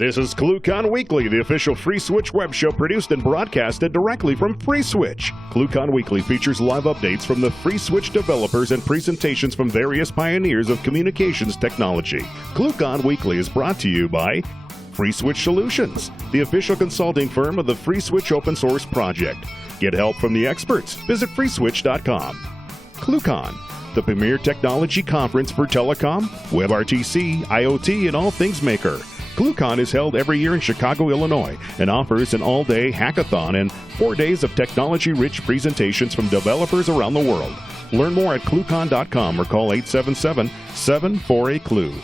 This is ClueCon Weekly, the official FreeSWITCH web show produced and broadcasted directly from FreeSWITCH. ClueCon Weekly features live updates from the FreeSWITCH developers and presentations from various pioneers of communications technology. ClueCon Weekly is brought to you by FreeSWITCH Solutions, the official consulting firm of the FreeSWITCH open source project. Get help from the experts. Visit freeswitch.com. ClueCon, the premier technology conference for telecom, WebRTC, IoT, and all things maker. ClueCon is held every year in Chicago, Illinois, and offers an all-day hackathon and 4 days of technology-rich presentations from developers around the world. Learn more at cluecon.com or call 877-748-CLUE.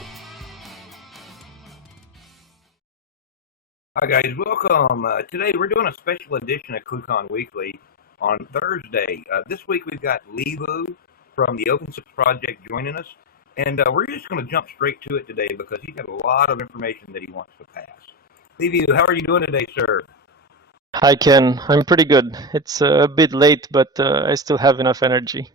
Hi guys, welcome. Today we're doing a special edition of ClueCon Weekly on Thursday. This week we've got Levu from the OpenSIPs project joining us. And we're just going to jump straight to it today because he's got a lot of information that he wants to pass. Levu, how are you doing today, sir? Hi, Ken. I'm pretty good. It's a bit late, but I still have enough energy.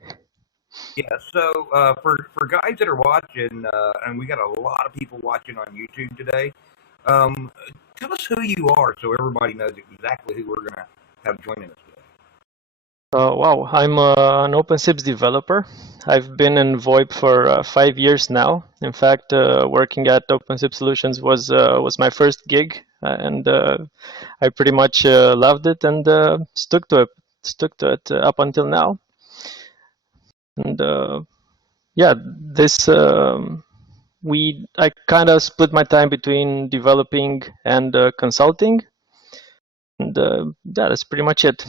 Yeah, so for guys that are watching, and we got a lot of people watching on YouTube today, tell us who you are so everybody knows exactly who we're going to have joining us today. Wow, I'm an OpenSIPs developer. I've been in VoIP for 5 years now. In fact, working at OpenSIP Solutions was my first gig, and I pretty much loved it and stuck to it up until now. And yeah, I kind of split my time between developing and consulting, and yeah, that's pretty much it.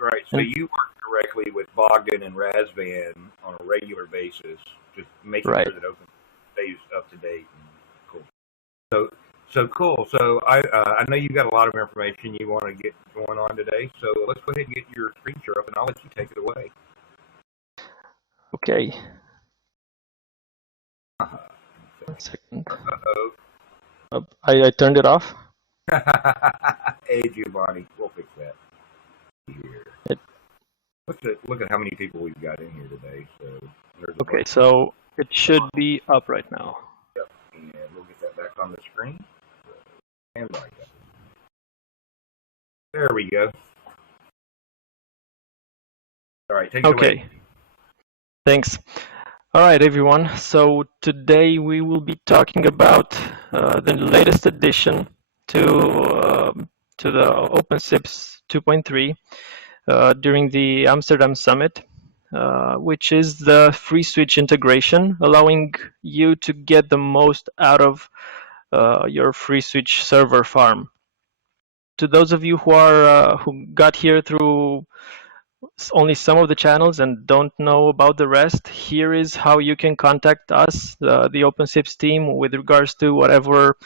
Right. So you work directly with Bogdan and Razvan on a regular basis, just making sure that Open stays up to date. And cool. So cool. So I know you've got a lot of information you want to get going on today. So let's go ahead and get your screen share up, and I'll let you take it away. Okay. 1 second. Uh-oh. I turned it off. Hey, Giovanni, we'll fix that. Here. Look at how many people we've got in here today. Okay, so it should be up right now. Yep, and we'll get that back on the screen. And like that. There we go. All right, take it away. Okay, thanks. All right, everyone. So today we will be talking about the latest addition to the OpenSIPs 2.3 during the Amsterdam Summit, which is the FreeSWITCH integration, allowing you to get the most out of your FreeSWITCH server farm. To those of you who got here through only some of the channels and don't know about the rest, here is how you can contact us, the OpenSIPs team, with regards to whatever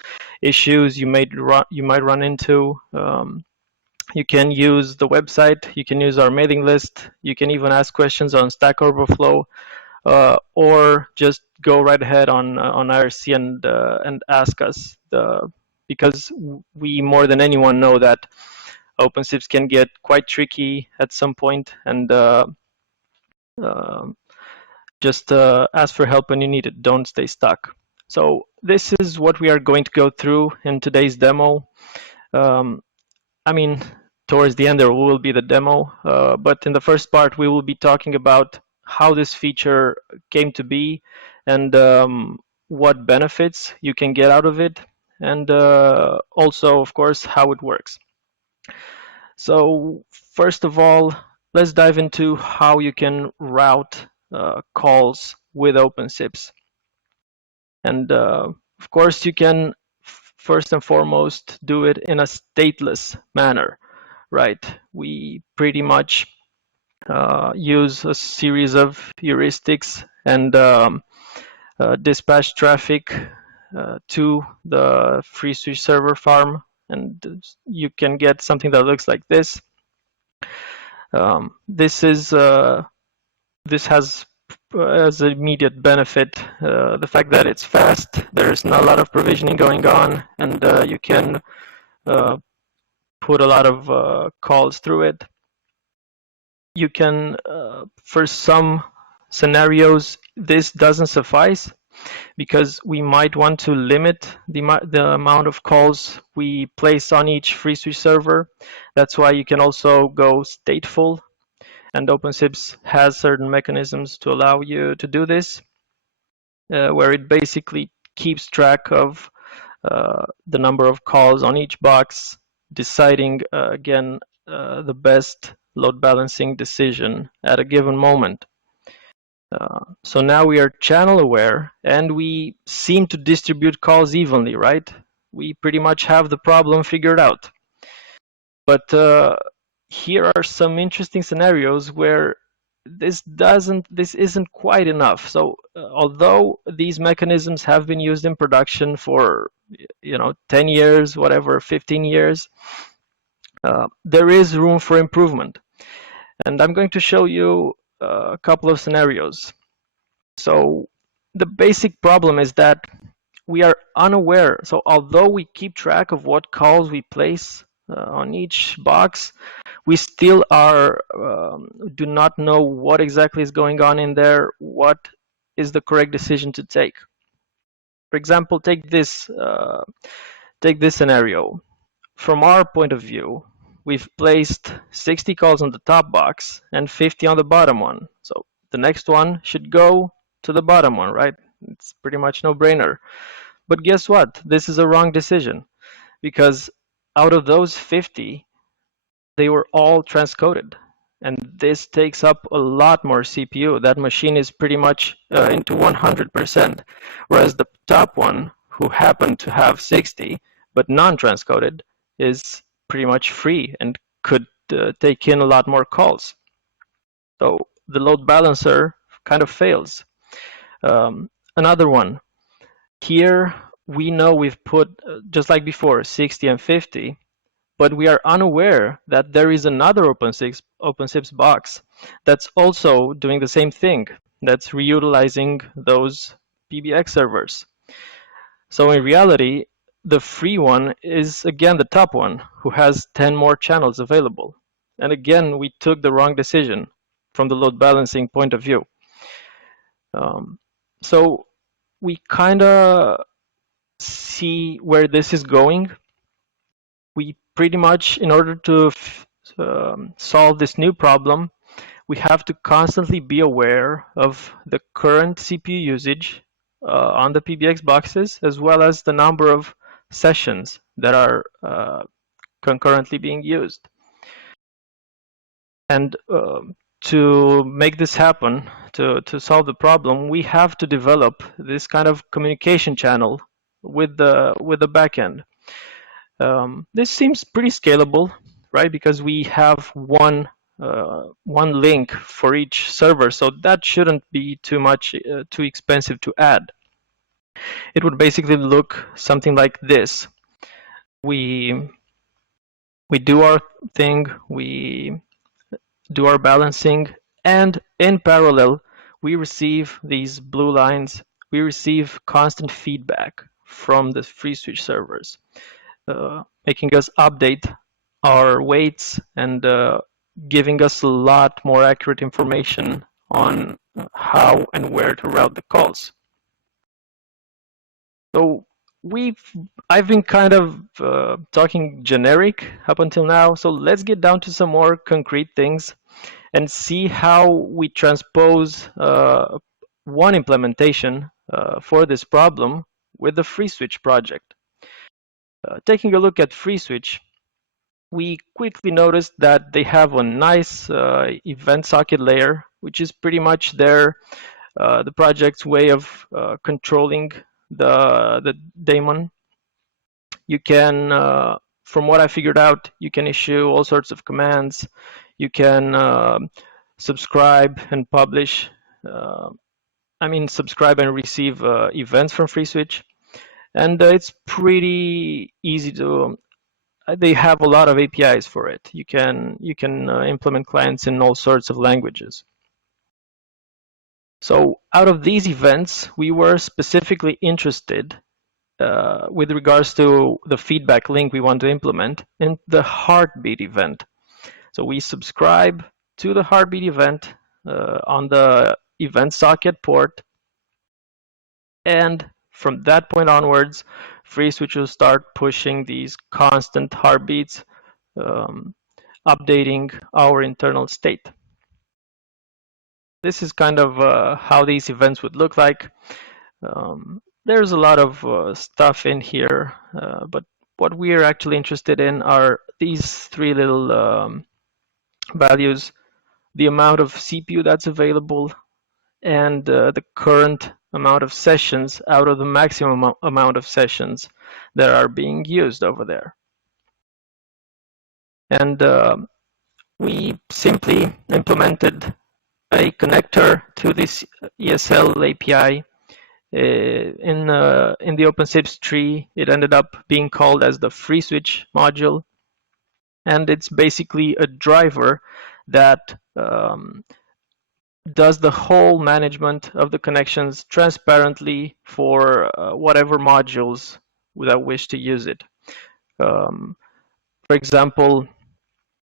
issues you might run into. You can use the website, you can use our mailing list, you can even ask questions on Stack Overflow, or just go right ahead on IRC and ask us, because we more than anyone know that OpenSIPs can get quite tricky at some point, and just ask for help when you need it. Don't stay stuck. So this is what we are going to go through in today's demo. I mean, towards the end there will be the demo, but in the first part we will be talking about how this feature came to be and what benefits you can get out of it, and also, of course, how it works. So first of all, let's dive into how you can route calls with OpenSIPs. And of course, you can first and foremost do it in a stateless manner, right? We pretty much use a series of heuristics and dispatch traffic to the FreeSWITCH server farm, and you can get something that looks like this. This has as an immediate benefit the fact that it's fast. There's not a lot of provisioning going on, and you can put a lot of calls through it. You can, for some scenarios, this doesn't suffice. because we might want to limit the amount of calls we place on each FreeSWITCH server. That's why you can also go stateful, and OpenSIPs has certain mechanisms to allow you to do this, where it basically keeps track of the number of calls on each box, deciding again the best load balancing decision at a given moment. So now we are channel aware, and we seem to distribute calls evenly, right? We pretty much have the problem figured out. But here are some interesting scenarios where this isn't quite enough. So although these mechanisms have been used in production for 10 years, whatever, 15 years, there is room for improvement. And I'm going to show you a couple of scenarios. So the basic problem is that we are unaware. So although we keep track of what calls we place on each box, we still do not know what exactly is going on in there, what is the correct decision to take. For example, take this scenario. From our point of view, we've placed 60 calls on the top box and 50 on the bottom one. So the next one should go to the bottom one, right? It's pretty much no-brainer. But guess what? This is a wrong decision, because out of those 50, they were all transcoded. And this takes up a lot more CPU. That machine is pretty much into 100%, whereas the top one, who happened to have 60 but non-transcoded, is pretty much free and could take in a lot more calls. So the load balancer kind of fails. Another one. Here we know we've put, just like before, 60 and 50, but we are unaware that there is another OpenSIPs box that's also doing the same thing, that's reutilizing those PBX servers. So in reality, the free one is again the top one, who has 10 more channels available. And again, we took the wrong decision from the load balancing point of view. So we kind of see where this is going. We pretty much, in order to solve this new problem, we have to constantly be aware of the current CPU usage on the PBX boxes, as well as the number of sessions that are concurrently being used. And to make this happen, to solve the problem, we have to develop this kind of communication channel with the backend. This seems pretty scalable, right? Because we have one link for each server, so that shouldn't be too expensive to add. It would basically look something like this. We do our thing, we do our balancing, and in parallel, we receive these blue lines. We receive constant feedback from the FreeSWITCH servers, making us update our weights and giving us a lot more accurate information on how and where to route the calls. So I've been kind of talking generic up until now, so let's get down to some more concrete things and see how we transpose one implementation for this problem with the FreeSWITCH project. Taking a look at FreeSWITCH, we quickly noticed that they have a nice event socket layer, which is pretty much the project's way of controlling the daemon. You can, from what I figured out, you can issue all sorts of commands. You can subscribe and publish, subscribe and receive events from FreeSWITCH. And it's pretty easy to, they have a lot of APIs for it. You can implement clients in all sorts of languages. So out of these events, we were specifically interested with regards to the feedback link we want to implement in the heartbeat event. So we subscribe to the heartbeat event on the event socket port. And from that point onwards, FreeSWITCH will start pushing these constant heartbeats, updating our internal state. This is kind of how these events would look like. There's a lot of stuff in here, but what we are actually interested in are these three little values: the amount of CPU that's available, and the current amount of sessions out of the maximum amount of sessions that are being used over there. And we simply implemented a connector to this ESL API. In the OpenSIPs tree, it ended up being called as the FreeSWITCH module, and it's basically a driver that does the whole management of the connections transparently for whatever modules that wish to use it. For example,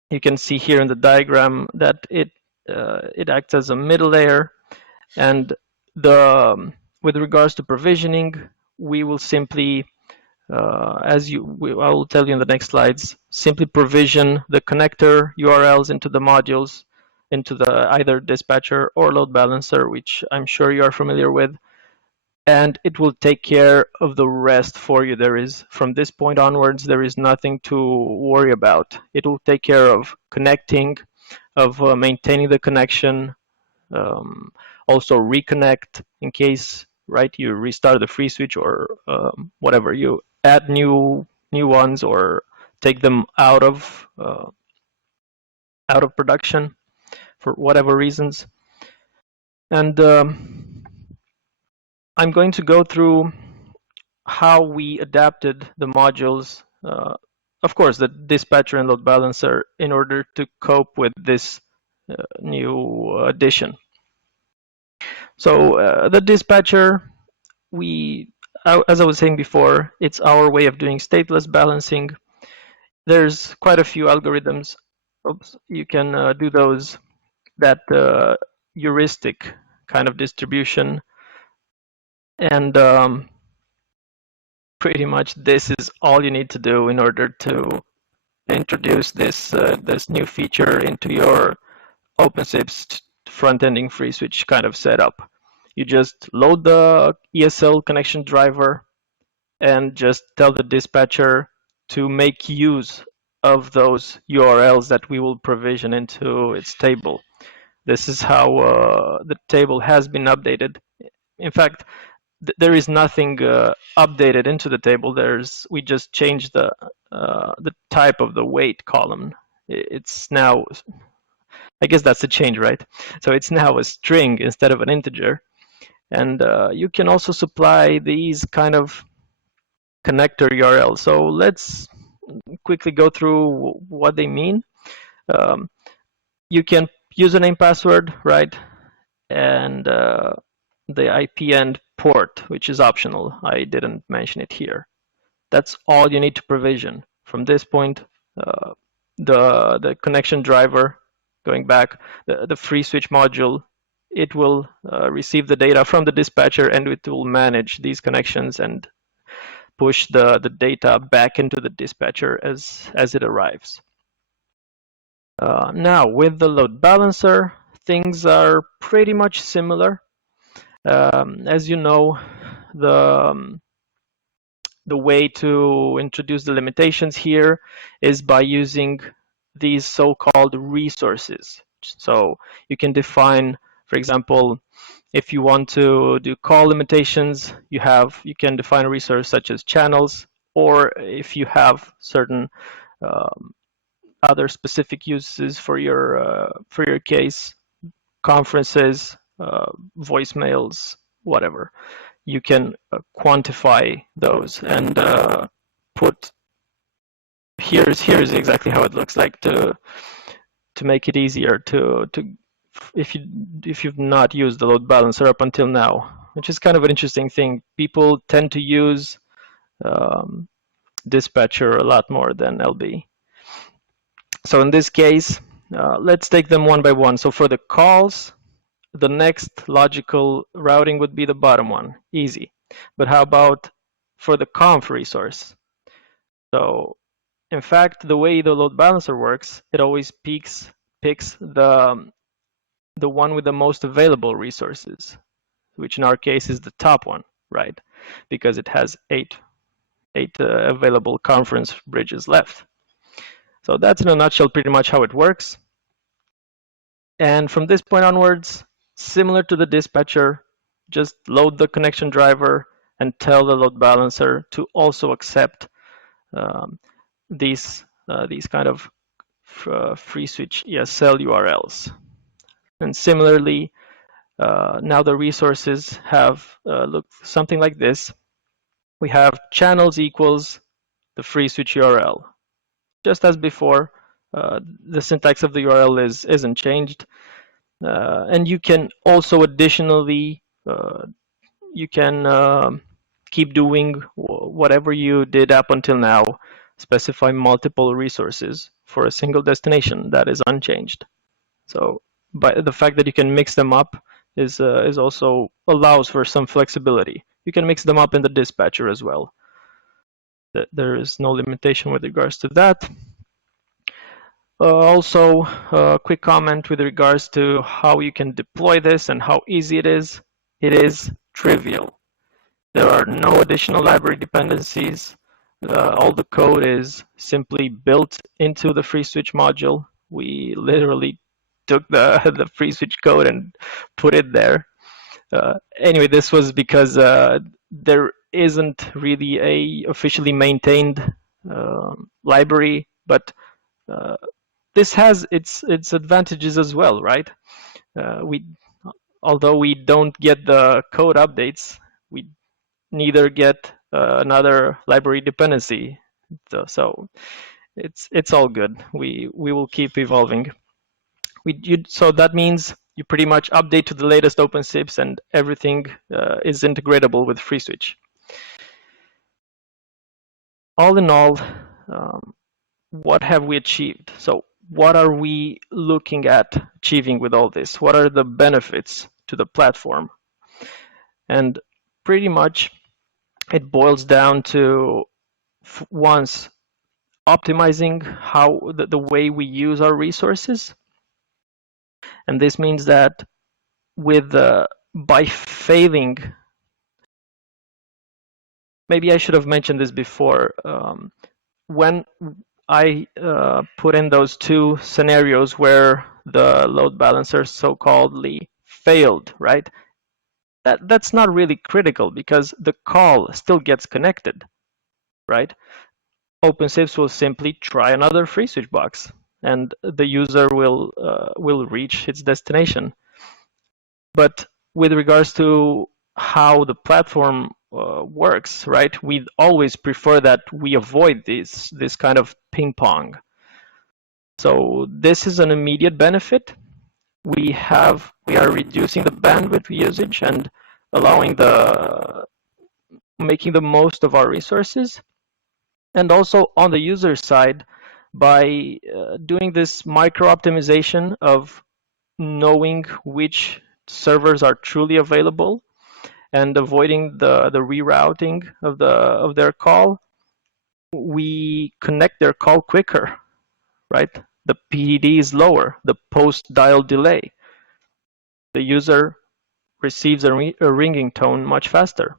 you can see here in the diagram that it acts as a middle layer, and with regards to provisioning, we will simply, I will tell you in the next slides, simply provision the connector URLs into the modules, into the either dispatcher or load balancer, which I'm sure you are familiar with, and it will take care of the rest for you. From this point onwards, there is nothing to worry about. It will take care of connecting, of maintaining the connection, also reconnect in case, right, you restart the FreeSWITCH or whatever, you add new ones or take them out of production for whatever reasons. And I'm going to go through how we adapted the modules, of course, the dispatcher and load balancer, in order to cope with this new addition. So the dispatcher, as I was saying before, it's our way of doing stateless balancing. There's quite a few algorithms. You can do those, that heuristic kind of distribution. And pretty much this is all you need to do in order to introduce this new feature into your OpenSIPs front-ending FreeSWITCH kind of setup. You just load the ESL connection driver and just tell the dispatcher to make use of those URLs that we will provision into its table. This is how the table has been updated. In fact, there is nothing updated into the table. We just changed the type of the weight column. It's now, I guess that's a change, right? So it's now a string instead of an integer. And you can also supply these kind of connector URLs. So let's quickly go through what they mean. You can username, password, right? And the IP and port, which is optional. I didn't mention it here. That's all you need to provision. From this point, the connection driver, going back, the FreeSWITCH module, it will receive the data from the dispatcher, and it will manage these connections and push the data back into the dispatcher as it arrives. Now, with the load balancer, things are pretty much similar. As you know, the way to introduce the limitations here is by using these so-called resources. So you can define, for example, if you want to do call limitations, you can define a resource such as channels, or if you have certain other specific uses for your case, conferences, voicemails, whatever, you can quantify those and put. Here's exactly how it looks like to make it easier to if you've not used the load balancer up until now, which is kind of an interesting thing. People tend to use dispatcher a lot more than LB. So in this case, let's take them one by one. So for the calls, the next logical routing would be the bottom one, easy. But how about for the conf resource? So in fact, the way the load balancer works, it always picks the one with the most available resources, which in our case is the top one, right? Because it has eight available conference bridges left. So that's in a nutshell pretty much how it works. And from this point onwards, similar to the dispatcher, just load the connection driver and tell the load balancer to also accept these kind of FreeSWITCH ESL URLs. And similarly, now the resources have look something like this. We have channels equals the FreeSWITCH URL. Just as before, the syntax of the URL isn't changed. And you can also additionally, you can keep doing whatever you did up until now, specify multiple resources for a single destination that is unchanged. So by the fact that you can mix them up is also allows for some flexibility. You can mix them up in the dispatcher as well. There is no limitation with regards to that. Also, a quick comment with regards to how you can deploy this and how easy it is. It is trivial. There are no additional library dependencies. All the code is simply built into the FreeSWITCH module. We literally took the FreeSWITCH code and put it there. Anyway, this was because there isn't really a officially maintained library, but this has its advantages as well, right? Although we don't get the code updates, we neither get another library dependency. So it's all good. We will keep evolving. So that means you pretty much update to the latest OpenSIPs and everything is integratable with FreeSWITCH. All in all, what have we achieved? So what are we looking at achieving with all this? What are the benefits to the platform? And pretty much it boils down to once optimizing how the way we use our resources. And this means that with by failing, maybe I should have mentioned this before, when I put in those two scenarios where the load balancer so-calledly failed, right? That's not really critical because the call still gets connected, right? OpenSIPs will simply try another FreeSWITCH box and the user will reach its destination. But with regards to how the platform works, right? We always prefer that we avoid this kind of ping pong. So this is an immediate benefit. We are reducing the bandwidth usage and making the most of our resources. And also on the user side, by doing this micro optimization of knowing which servers are truly available and avoiding the rerouting of their call, we connect their call quicker, right? The PDD is lower, the post-dial delay. The user receives a ringing tone much faster.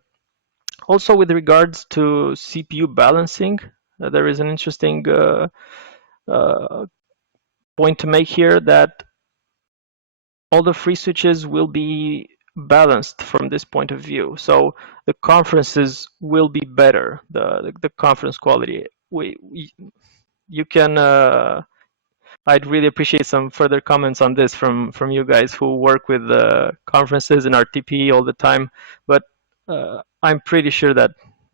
Also, with regards to CPU balancing, there is an interesting point to make here that all the free switches will be balanced from this point of view. So the conferences will be better, the conference quality. You can, I'd really appreciate some further comments on this from you guys who work with conferences in RTP all the time. But I'm pretty sure that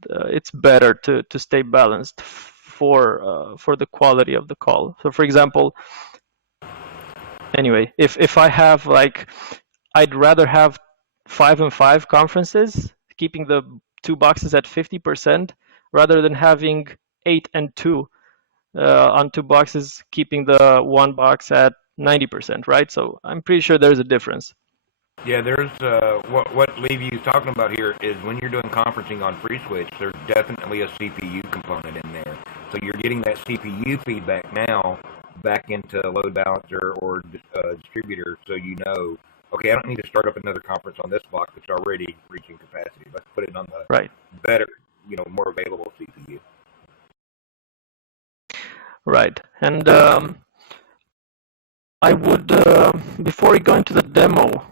it's better to stay balanced for the quality of the call. So for example, anyway, if I have I'd rather have 5 and 5 conferences, keeping the 2 boxes at 50%, rather than having 8 and 2 on 2 boxes, keeping the 1 box at 90%, right? So I'm pretty sure there's a difference. Yeah, there's what Levy is talking about here is when you're doing conferencing on FreeSWITCH, there's definitely a CPU component in there. So you're getting that CPU feedback now back into load balancer or distributor, so you know, okay, I don't need to start up another conference on this block that's already reaching capacity. Let's put it on the Right. better, more available CPU. Right. And I would, before we go into the demo,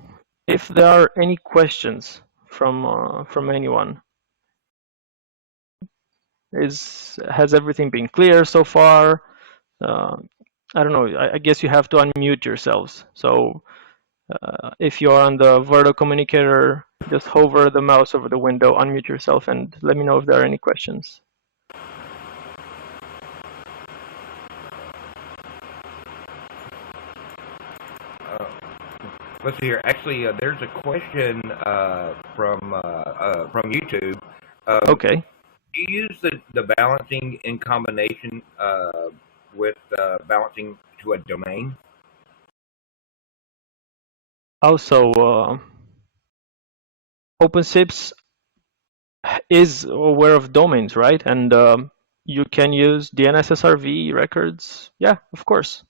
if there are any questions from anyone, has everything been clear so far? I don't know. I guess you have to unmute yourselves. So if you're on the Verto communicator, just hover the mouse over the window, unmute yourself, and let me know if there are any questions. Let's see here. Actually, there's a question from YouTube. Okay. Do you use the balancing in combination with balancing to a domain? Also, OpenSIPs is aware of domains, right? And you can use DNS SRV records. Yeah, of course.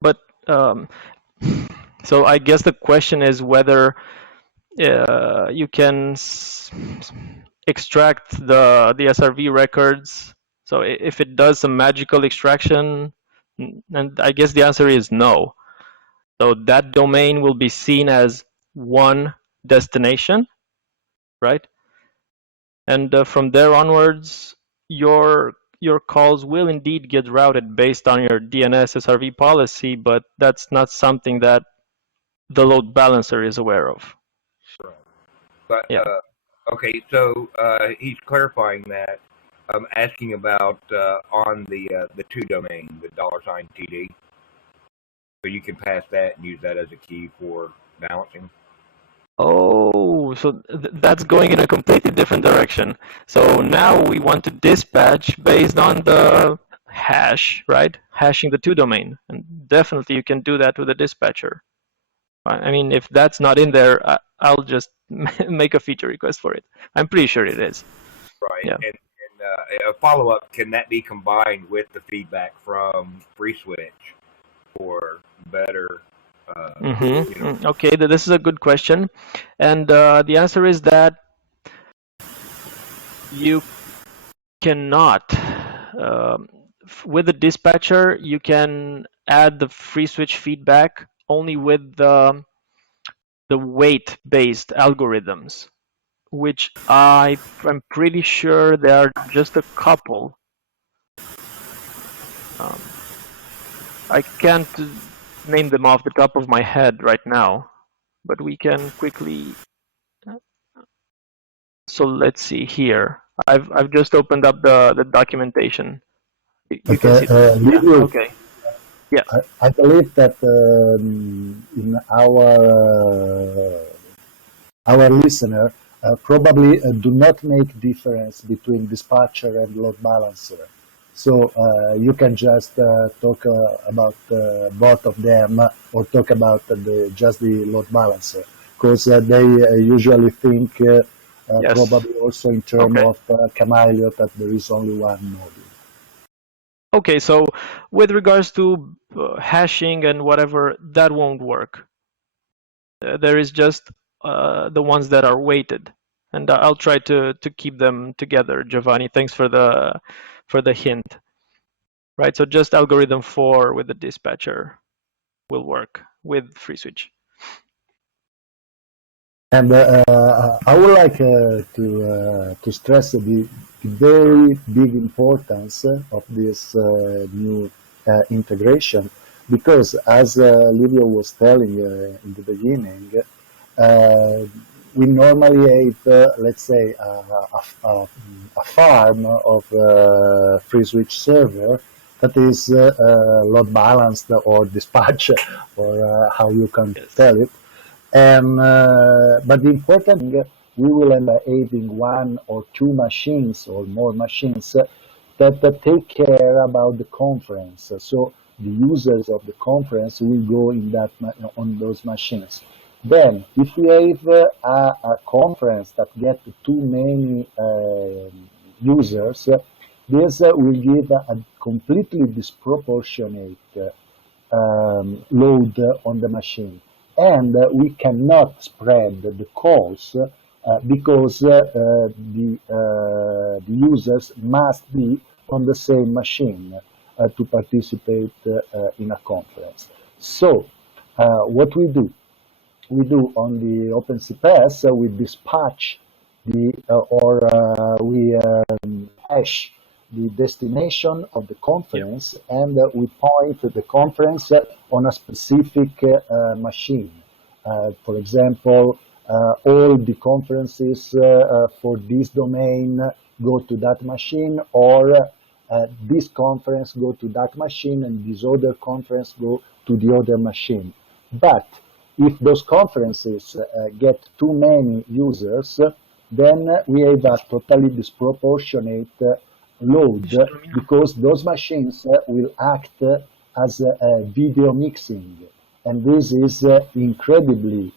But so I guess the question is whether you can extract the SRV records. So if it does some magical extraction, and I guess the answer is no. So that domain will be seen as one destination, right? And from there onwards, your calls will indeed get routed based on your DNS SRV policy, but that's not something that the load balancer is aware of. Right. But yeah. Okay, so he's clarifying that, asking about on the to domain, the $TD. So you can pass that and use that as a key for balancing. Oh, so that's going in a completely different direction. So now we want to dispatch based on the hash, right? Hashing the to domain. And definitely you can do that with a dispatcher. I mean, if that's not in there, I'll just make a feature request for it. I'm pretty sure it is. Right. Yeah. And a follow-up, can that be combined with the feedback from FreeSWITCH for better? Okay, this is a good question. And the answer is that you cannot. With the dispatcher, you can add the FreeSWITCH feedback only with the weight-based algorithms, which I'm pretty sure there are just a couple. I can't name them off the top of my head right now, but we can quickly. So let's see here. I've just opened up the documentation. You okay. Okay. Yeah. I believe that in our listener probably do not make difference between dispatcher and load balancer. So you can just talk about both of them, or talk about just the load balancer, because they usually think Yes. probably also in terms of Camaleon that there is only one module. Okay, so with regards to hashing and whatever, that won't work. There is just the ones that are weighted, and I'll try to keep them together. Giovanni, thanks for the hint. Right, so just algorithm 4 with the dispatcher will work with FreeSWITCH. And I would like to stress the very big importance of this new integration, because as Livio was telling in the beginning, we normally have, let's say, a farm of FreeSWITCH server that is load balanced or dispatched, or how you can tell it. And but the important thing, we will end up having one or two machines or more machines that take care about the conference. So the users of the conference will go in that on those machines. Then, if we have a conference that gets too many users, this will give a completely disproportionate load on the machine. And we cannot spread the calls because the users must be on the same machine to participate in a conference. So what we do on the OpenSIPs, we dispatch we hash the destination of the conference, and we point the conference on a specific machine. For example, all the conferences for this domain go to that machine, or this conference go to that machine and this other conference go to the other machine. But if those conferences get too many users, then we have a totally disproportionate load, because those machines will act as a video mixing, and this is incredibly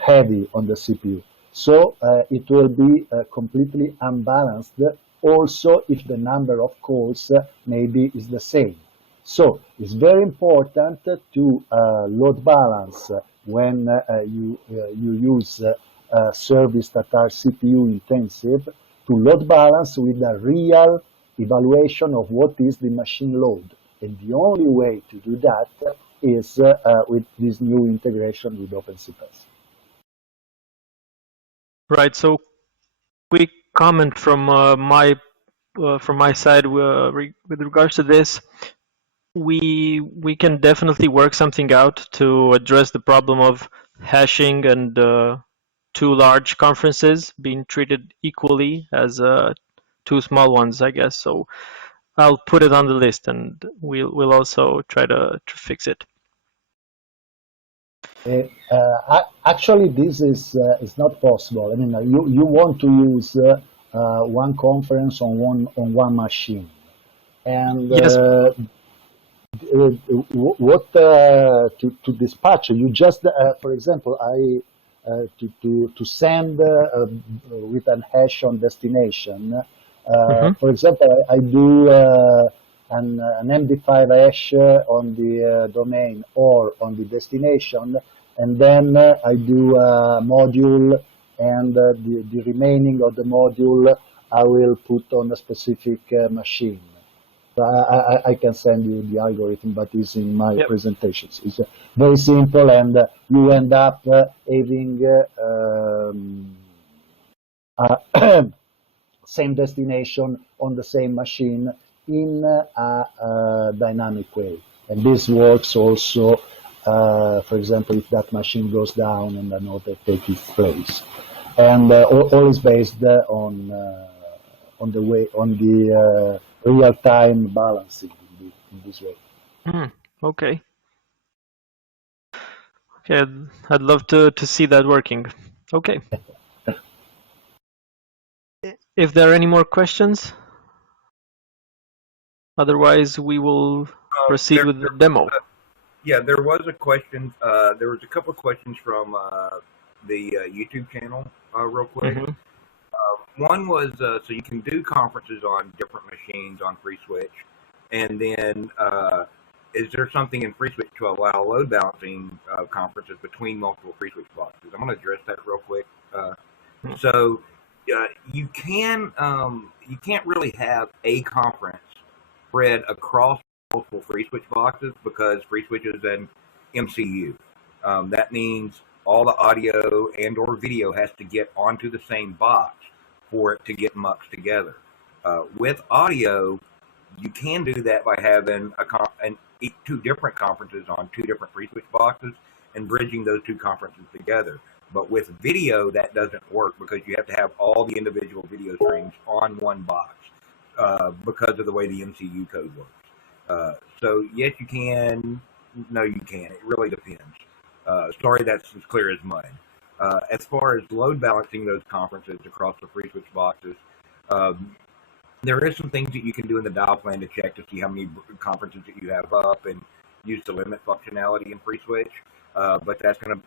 heavy on the CPU. So it will be completely unbalanced, also if the number of calls maybe is the same. So it's very important to load balance when you use service that are CPU intensive, to load balance with a real evaluation of what is the machine load. And the only way to do that is with this new integration with OpenSIPs. Right. So, quick comment from my side with regards to this. We can definitely work something out to address the problem of hashing and two large conferences being treated equally as two small ones, I guess. So I'll put it on the list, and we'll also try to fix it. Actually, this is not possible. I mean, you want to use one conference on one machine, and yes. What to dispatch? You just, for example, to send with an hash on destination. For example, I do an MD5 hash on the domain or on the destination, and then I do a module, and the remaining of the module I will put on a specific machine. So I can send you the algorithm, but it's in my presentations. It's very simple, and you end up having same destination on the same machine in a dynamic way. And this works also, for example, if that machine goes down and another takes its place. And all is based on the real-time balancing in this way. Okay. Okay, I'd love to see that working. Okay. If there are any more questions, otherwise we will proceed with the demo. Yeah, there was a question. There was a couple of questions from the YouTube channel, real quick. One was, so you can do conferences on different machines on FreeSWITch, and then is there something in FreeSWITch to allow load balancing conferences between multiple FreeSWITch boxes? I'm going to address that real quick. So you can't really have a conference spread across multiple FreeSWITch boxes, because FreeSWITch is an MCU. That means all the audio and or video has to get onto the same box for it to get muxed together. With audio, you can do that by having two different conferences on two different FreeSWITch boxes and bridging those two conferences together. But with video, that doesn't work, because you have to have all the individual video streams on one box because of the way the MCU code works. So yes, you can. No, you can't. It really depends. Sorry, that's as clear as mud. As far as load balancing those conferences across the FreeSWITch boxes, There is some things that you can do in the dial plan to check to see how many conferences that you have up and use the limit functionality in FreeSWITCH. But that's gonna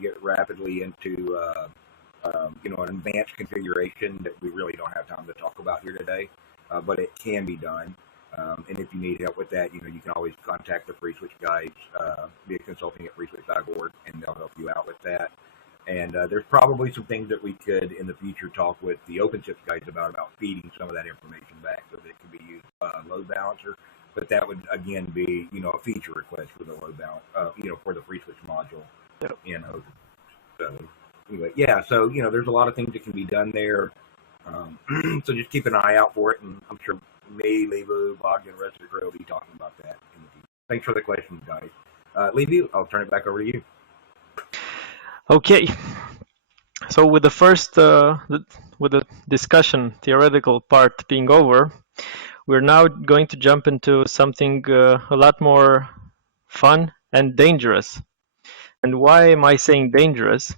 get rapidly into an advanced configuration that we really don't have time to talk about here today. But it can be done. And if you need help with that, you can always contact the FreeSWITCH guys via consulting at freeswitch.org, and they'll help you out with that. And there's probably some things that we could in the future talk with the OpenSIPs guys about feeding some of that information back so that it can be used load balancer. But that would again be a feature request for the load balance, for the FreeSWITCH module in OpenSIPs. So anyway, yeah. So there's a lot of things that can be done there. So just keep an eye out for it, and I'm sure me, Levu, Bogdan, and the rest of the crew will be talking about that in the future. Thanks for the questions, guys. Levu, I'll turn it back over to you. Okay, so with the first, with the discussion, theoretical part being over, we're now going to jump into something a lot more fun and dangerous. And why am I saying dangerous?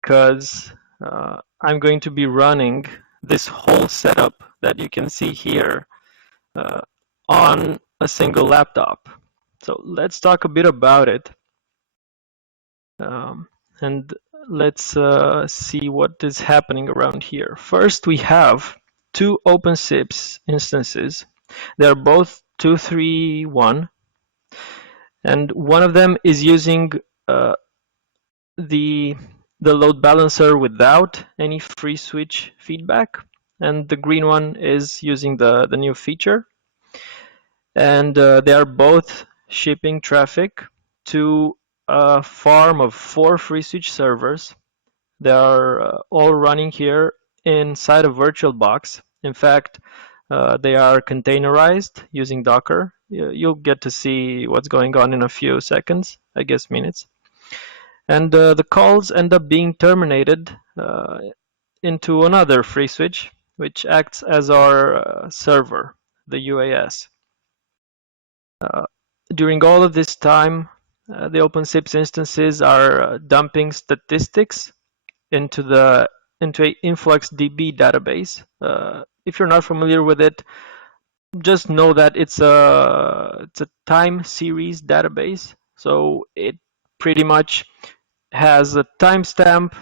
Because I'm going to be running this whole setup that you can see here on a single laptop. So let's talk a bit about it. And let's see what is happening around here. First, we have two OpenSIPs instances. They're both 231, and one of them is using the load balancer without any FreeSWITCH feedback, and the green one is using the new feature. And they are both shipping traffic to a farm of 4 FreeSWITCH servers. They are all running here inside a VirtualBox. In fact, they are containerized using Docker. You'll get to see what's going on in a few seconds, I guess minutes. And the calls end up being terminated into another FreeSWITCH, which acts as our server, the UAS. During all of this time, the OpenSIPs instances are dumping statistics into a InfluxDB database. If you're not familiar with it, just know that it's a time series database. So it pretty much has a timestamp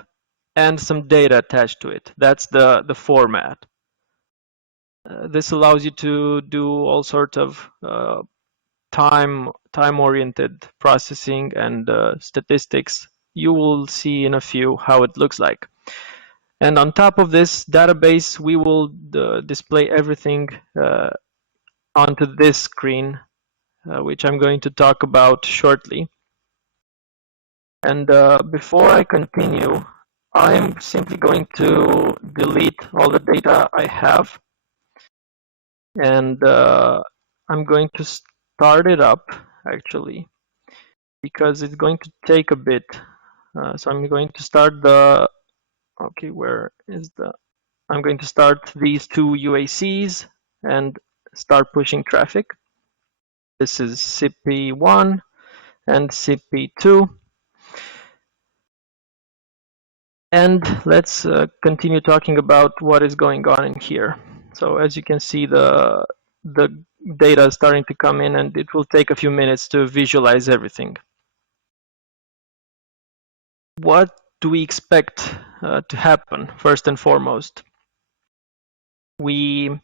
and some data attached to it. That's the format. This allows you to do all sorts of time-oriented processing and statistics. You will see in a few how it looks like. And on top of this database, we will display everything onto this screen, which I'm going to talk about shortly. And before I continue, I'm simply going to delete all the data I have. And I'm going to start it up, actually, because it's going to take a bit. So I'm going to start I'm going to start these two UACs and start pushing traffic. This is CP1 and CP2. And let's continue talking about what is going on in here. So as you can see, the data is starting to come in, and it will take a few minutes to visualize everything. What do we expect to happen? First and foremost, we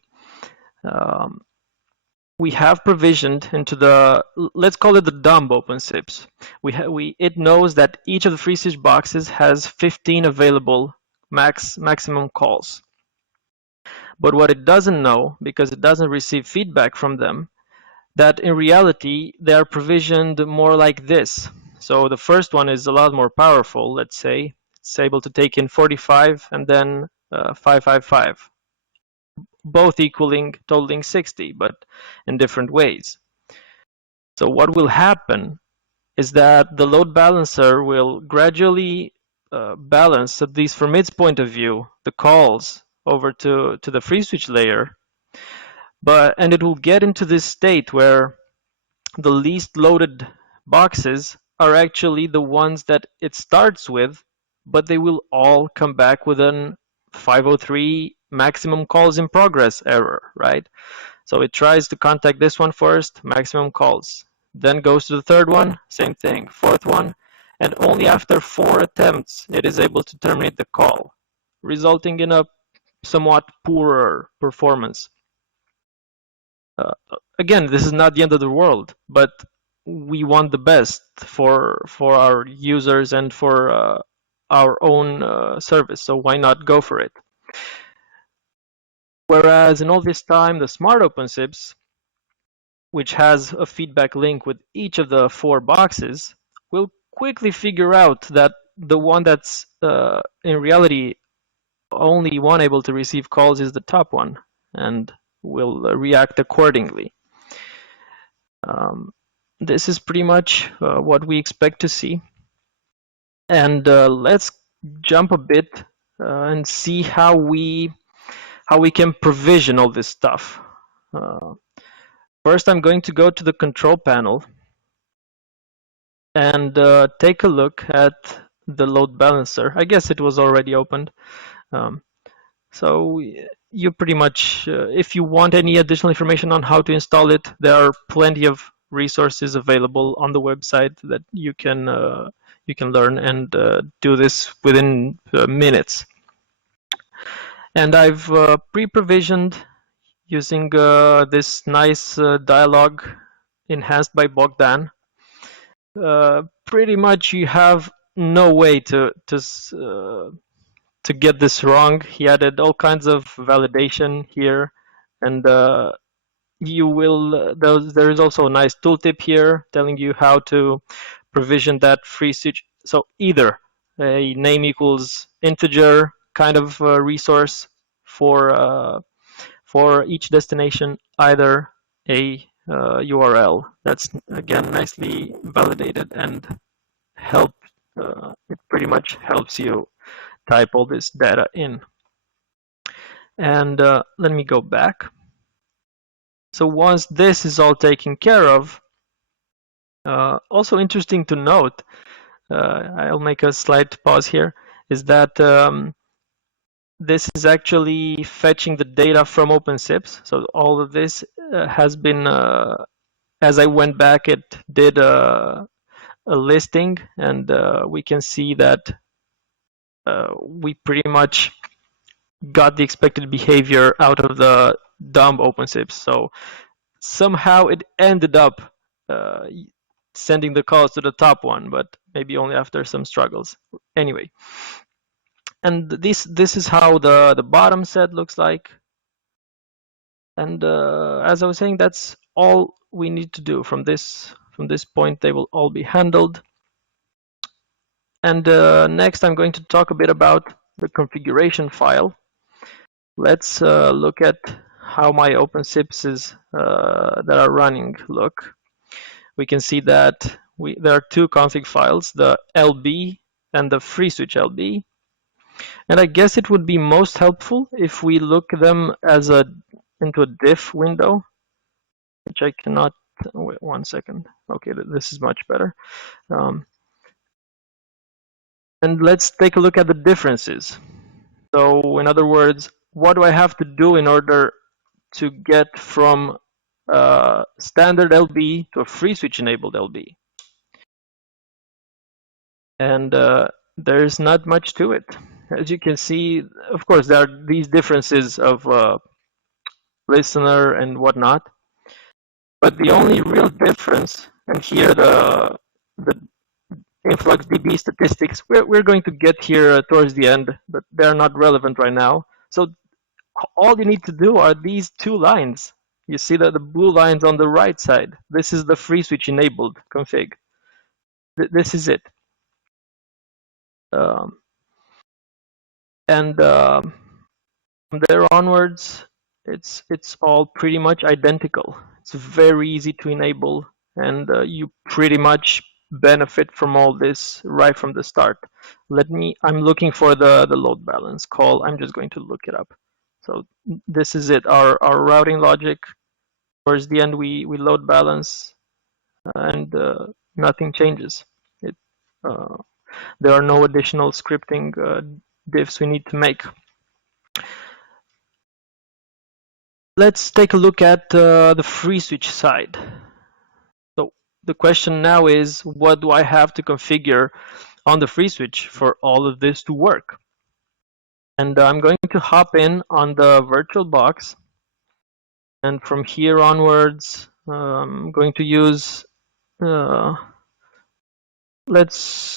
have provisioned into the, let's call it the dumb OpenSIPs. It knows that each of the FreeSWITCH boxes has 15 available maximum calls. But what it doesn't know, because it doesn't receive feedback from them, that in reality they are provisioned more like this. So the first one is a lot more powerful, let's say. It's able to take in 45 and then 555. Both totaling 60, but in different ways. So what will happen is that the load balancer will gradually balance, at least from its point of view, the calls over to the FreeSWITCH layer. And it will get into this state where the least loaded boxes are actually the ones that it starts with, but they will all come back within 503 maximum calls in progress error, right? So it tries to contact this one first, maximum calls. Then goes to the third one, same thing, fourth one, and only after 4 attempts it is able to terminate the call, resulting in a somewhat poorer performance. Again, this is not the end of the world, but we want the best for our users and for our own service, so why not go for it? Whereas in all this time, the smart OpenSIPs, which has a feedback link with each of the 4 boxes, will quickly figure out that the one that's in reality only one able to receive calls is the top one, and will react accordingly. This is pretty much what we expect to see. And let's jump a bit and see how we can provision all this stuff. First, I'm going to go to the control panel and take a look at the load balancer. I guess it was already opened. So you pretty much, if you want any additional information on how to install it, there are plenty of resources available on the website that you can learn and do this within minutes. And I've pre-provisioned using this nice dialog enhanced by Bogdan. Pretty much you have no way to get this wrong. He added all kinds of validation here, and you will. There is also a nice tooltip here telling you how to provision that free switch. So either a name equals integer kind of resource for each destination, either a URL that's again nicely validated and it pretty much helps you type all this data in. And let me go back. So once this is all taken care of, also interesting to note, I'll make a slight pause here, is that this is actually fetching the data from OpenSIPs. So all of this has been, as I went back, it did a listing, and we can see that we pretty much got the expected behavior out of the dumb OpenSIPs. So somehow it ended up sending the calls to the top one, but maybe only after some struggles. Anyway, and this is how the bottom set looks like. And as I was saying, that's all we need to do from this point. They will all be handled. And next, I'm going to talk a bit about the configuration file. Let's look at how my OpenSIPs that are running look. We can see that there are 2 config files, the LB and the FreeSWITCH LB. And I guess it would be most helpful if we look them as into a diff window, which I cannot. Wait 1 second. Okay, this is much better. And let's take a look at the differences. So in other words, what do I have to do in order to get from standard LB to a FreeSWITCH enabled LB? And there's not much to it. As you can see, of course, there are these differences of listener and whatnot. But the only real difference, and here the InfluxDB statistics, we're going to get here towards the end, but they're not relevant right now. So all you need to do are these 2 lines. You see that the blue lines on the right side. This is the FreeSWITCH enabled config. This is it. And from there onwards, it's all pretty much identical. It's very easy to enable, and you pretty much benefit from all this right from the start. I'm looking for the load balance call. I'm just going to look it up. So this is it, our routing logic. Towards the end, we load balance, and nothing changes. There are no additional scripting diffs we need to make. let's take a look at the FreeSWITCH side. So the question now is, what do I have to configure on the FreeSWITCH for all of this to work? And I'm going to hop in on the VirtualBox, and from here onwards, I'm going to use. Let's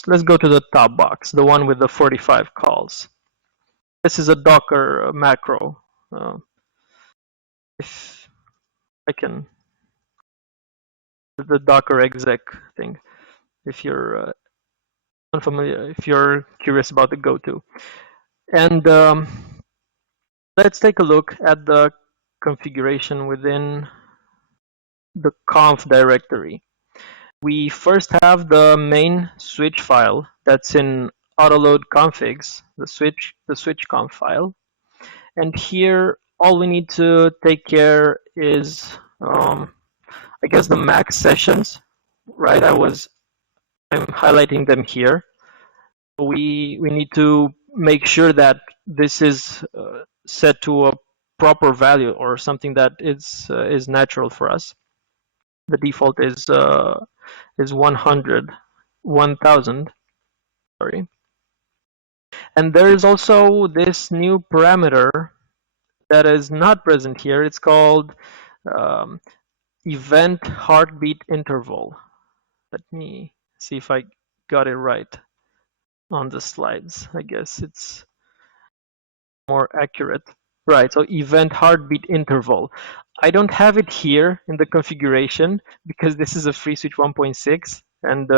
go to the top box, the one with the 45 calls. This is a Docker macro. If I can, the Docker exec thing. If you're unfamiliar, if you're curious about the go-to, and let's take a look at the configuration within the conf directory. We first have the main switch file that's in autoload configs, the switch conf file. And here, all we need to take care is, I guess, the max sessions, right? I'm highlighting them here. We need to make sure that this is set to a proper value or something that is natural for us. The default is 1000, sorry. And there is also this new parameter that is not present here. It's called event heartbeat interval. Let me see if I got it right on the slides. I guess it's more accurate. Right, so event heartbeat interval. I don't have it here in the configuration because this is a FreeSWITCH 1.6, and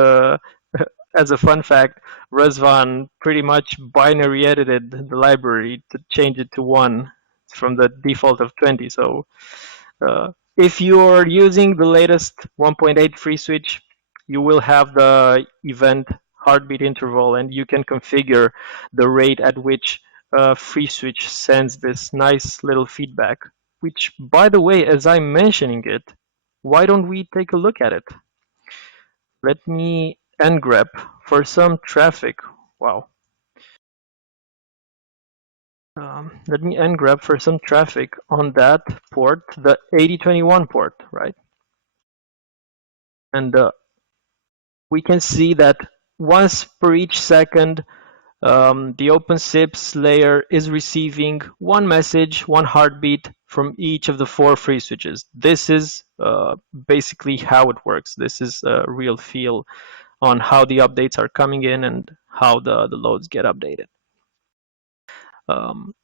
as a fun fact, Razvan pretty much binary edited the library to change it to 1 from the default of 20. So if you're using the latest 1.8 FreeSWITCH, you will have the event heartbeat interval, and you can configure the rate at which FreeSWITCH sends this nice little feedback, which, by the way, as I'm mentioning it, why don't we take a look at it? Let me ngrep for some traffic. Wow. Let me ngrep for some traffic on that port, the 8021 port, right? And we can see that once per each second, the OpenSIPs layer is receiving one message, one heartbeat from each of the 4 FreeSWITCHs. This is basically how it works. This is a real feel on how the updates are coming in and how the loads get updated.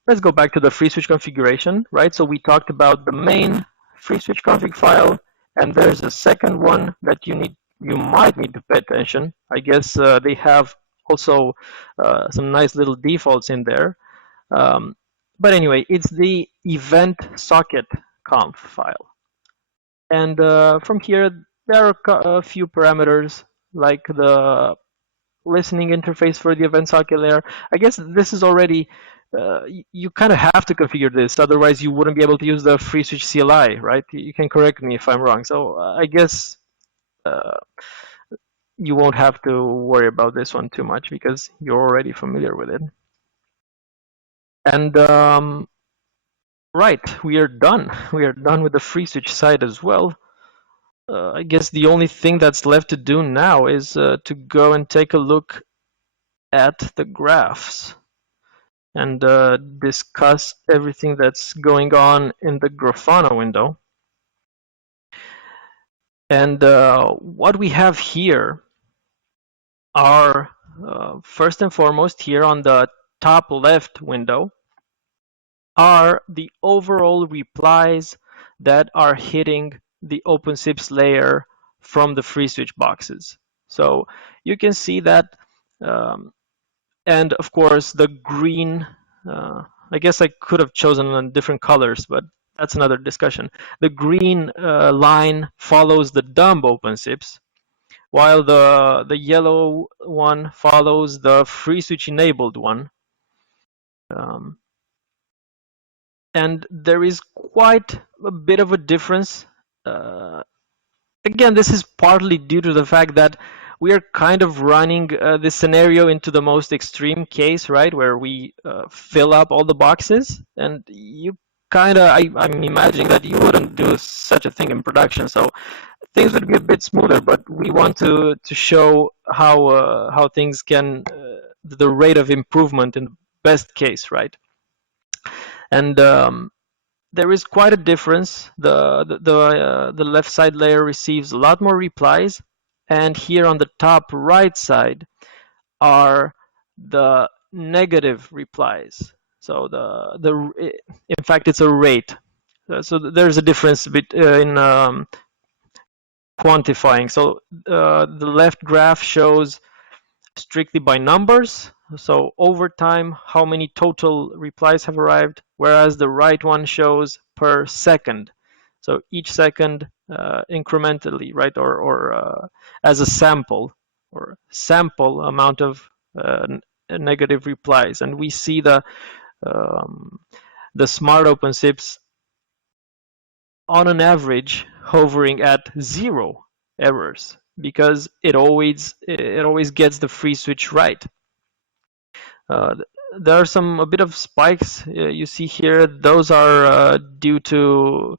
Let's go back to the FreeSWITCH configuration, right? So we talked about the main FreeSWITCH config file, and there's a second one that you might need to pay attention. I guess they have also some nice little defaults in there. But anyway, it's the event socket conf file. And from here, there are a few parameters like the listening interface for the event socket layer. I guess this is already, you kind of have to configure this, otherwise you wouldn't be able to use the FreeSWITCH CLI, right? You can correct me if I'm wrong. So I guess you won't have to worry about this one too much because you're already familiar with it. And right, we are done. We are done with the FreeSWITCH side as well. I guess the only thing that's left to do now is to go and take a look at the graphs and discuss everything that's going on in the Grafana window. And what we have here are, first and foremost, here on the top left window, are the overall replies that are hitting the OpenSIPs layer from the FreeSWITCH boxes. So you can see that, and of course the green, I guess I could have chosen different colors, but that's another discussion. The green line follows the dumb OpenSIPs, while the yellow one follows the FreeSWITCH enabled one. And there is quite a bit of a difference. Again, this is partly due to the fact that we are kind of running this scenario into the most extreme case, right, where we fill up all the boxes, and you I'm imagining that you wouldn't do such a thing in production, so things would be a bit smoother. But we want to show how things can the rate of improvement in the best case, right? And there is quite a difference. The left side layer receives a lot more replies, and here on the top right side are the negative replies. So in fact it's a rate. So there's a difference in quantifying. So the left graph shows strictly by numbers. So over time, how many total replies have arrived, whereas the right one shows per second. So each second incrementally, right, or as a sample, or sample amount of negative replies. And we see the smart OpenSIPs on an average hovering at 0 errors, because it always gets the free switch right. There are a bit of spikes you see here. Those are due to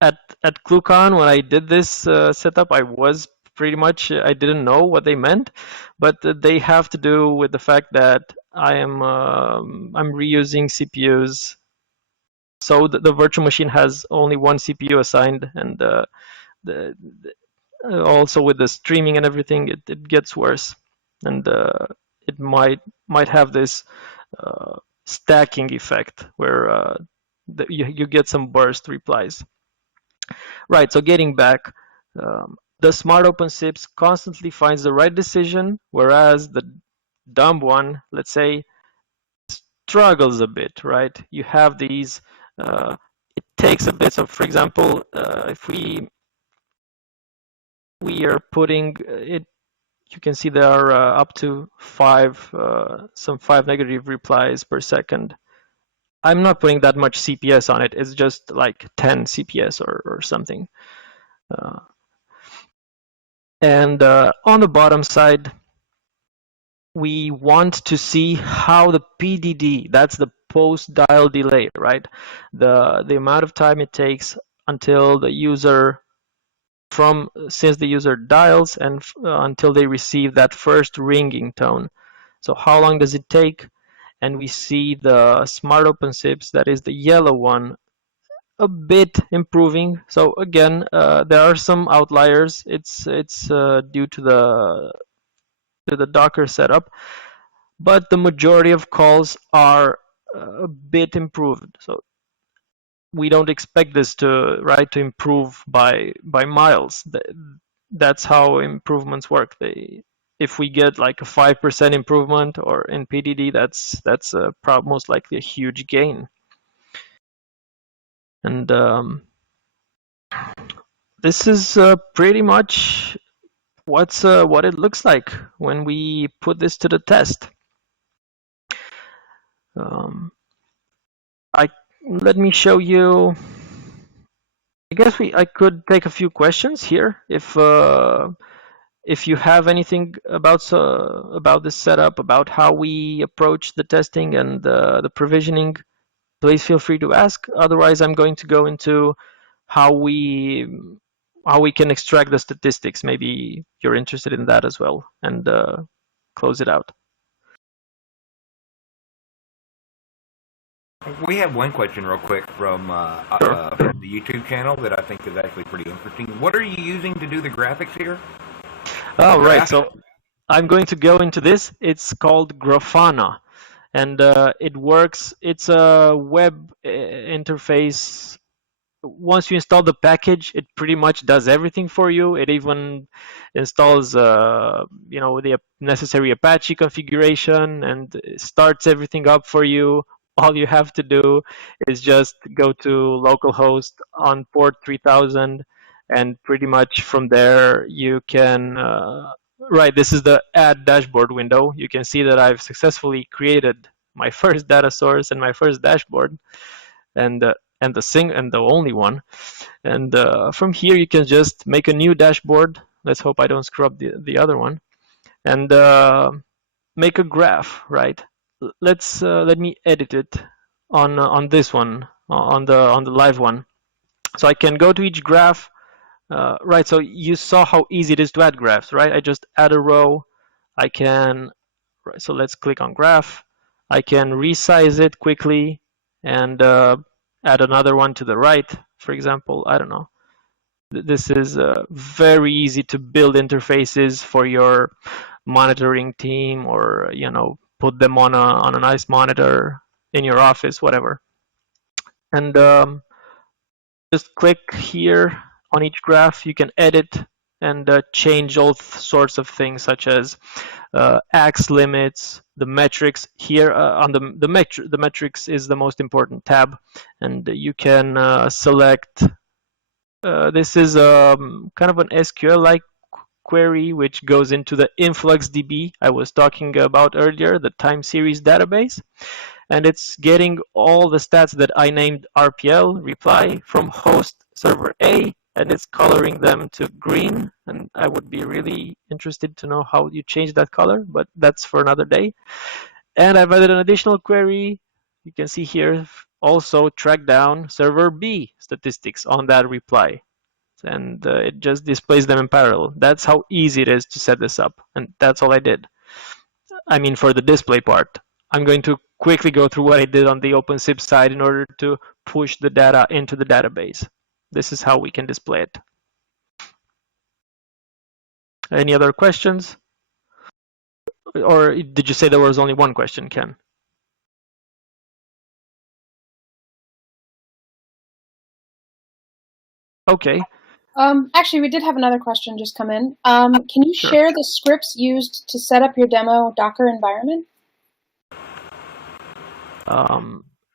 at ClueCon when I did this setup. I was pretty much I didn't know what they meant, but they have to do with the fact that I'm reusing CPUs. So the virtual machine has only one CPU assigned, and also with the streaming and everything, it gets worse, and it might have this stacking effect where you get some burst replies. Right. So getting back, the smart OpenSIPs constantly finds the right decision, whereas the dumb one, let's say, struggles a bit. Right. You have these. It takes a bit. So, for example, if we are putting it, you can see there are up to some 5 negative replies per second. I'm not putting that much CPS on it. It's just like 10 CPS or something. And on the bottom side, we want to see how the PDD, that's the post-dial delay, right? The amount of time it takes until the user, since the user dials and until they receive that first ringing tone. So how long does it take? And we see the smart OpenSIPs, that is the yellow one, a bit improving. So again, there are some outliers. It's due to the Docker setup, but the majority of calls are a bit improved. So we don't expect this to improve by miles. That's how improvements work. If we get like a 5% improvement or in PDD, that's most likely a huge gain. And this is pretty much what it looks like when we put this to the test. Let me show you. I guess I could take a few questions here if you have anything about this setup, about how we approach the testing and the provisioning. Please feel free to ask. Otherwise, I'm going to go into how we can extract the statistics. Maybe you're interested in that as well, and close it out. We have one question real quick from the YouTube channel that I think is actually pretty interesting. What are you using to do the graphics here? Oh, right. So I'm going to go into this. It's called Grafana, and it works. It's a web interface. Once you install the package, it pretty much does everything for you. It even installs, the necessary Apache configuration and starts everything up for you. All you have to do is just go to localhost on port 3000, and pretty much from there you can. Right, this is the Add Dashboard window. You can see that I've successfully created my first data source and my first dashboard, and the only one. And from here you can just make a new dashboard. Let's hope I don't screw up the other one, and make a graph. Right. Let me edit it on this one, on the live one. So I can go to each graph. Right, so you saw how easy it is to add graphs, right? I just add a row. I can, right, so let's click on graph. I can resize it quickly and add another one to the right, for example. I don't know. This is very easy to build interfaces for your monitoring team, or put them on a nice monitor in your office, whatever. And just click here on each graph. You can edit and change all sorts of things, such as ax limits, the metrics. Here on the metrics is the most important tab, and you can select. This is kind of an SQL-like query which goes into the InfluxDB I was talking about earlier, the time series database. And it's getting all the stats that I named RPL, reply, from host server A, and it's coloring them to green. And I would be really interested to know how you change that color, but that's for another day. And I've added an additional query. You can see here also track down server B statistics on that reply. And it just displays them in parallel. That's how easy it is to set this up. And that's all I did. I mean, for the display part. I'm going to quickly go through what I did on the OpenSIP side in order to push the data into the database. This is how we can display it. Any other questions? Or did you say there was only one question, Ken? Okay. Actually, we did have another question just come in. Can you share the scripts used to set up your demo Docker environment?